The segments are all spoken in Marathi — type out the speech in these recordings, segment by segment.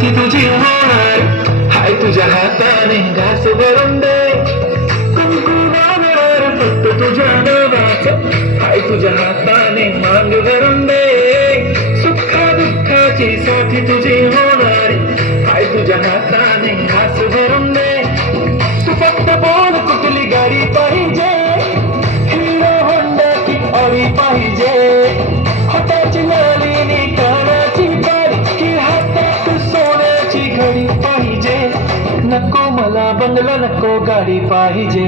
साथी तुझी होणार, हाय तुझ्या हाताने घास भरून दे, कुंकू वाहणार फक्त तुझ्या नावाचं, हाय तुझ्या हाताने मांग भरून दे, सुखा दुःखाची साथी तुझी होणार, हाय तुझ्या हाताने घास भरून दे. तू फक्त बोल कुठली गाडी पाहिजे, हिरो होंडा की ऑडी पाहिजे, हाताची नळीनी कानाची बारी की हातात सोन्याची घडी पाहिजे. नको मला बंगला नको गाडी पाहिजे,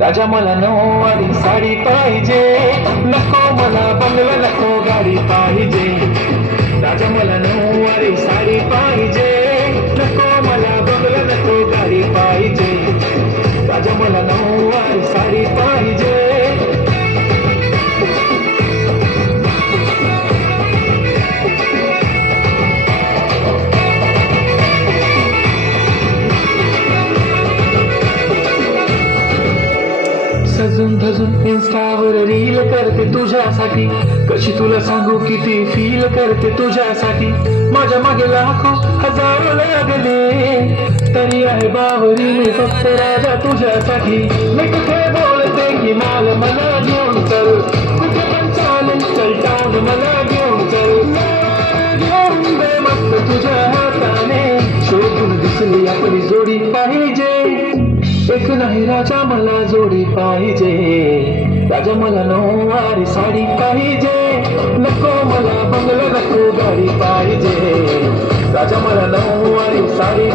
राजा मला नऊवारी साडी पाहिजे. नको मला बंगला नको गाडी पाहिजे, राजा मला नऊवारी साडी पाहिजे. नको मला बंगला नको गाडी पाहिजे, राजा मला नऊवारी साडी पाहिजे. सजून धजून इन्स्टावर रील करते तुझ्यासाठी, कशी तुला सांगू किती फील करते तुझ्यासाठी. माझ्या मागे लाखो हजारो लागले, तरी आहे बावरी मी फक्त राजा तुझ्यासाठी. मी कुठे बोलते की माल मला घेऊन चल, कुठे पण चालेल चल टाऊन मला घेऊन चल. घेऊन दे मस्त तुझ्या हाताने, शोधून दिसली आपली जोडी पाहिजे. एक नाही राजा मला जोडी पाहिजे, राजा मला नऊवारी साडी पाहिजे. नको मला बंगला नको गाडी पाहिजे, राजा मला नऊवारी साडी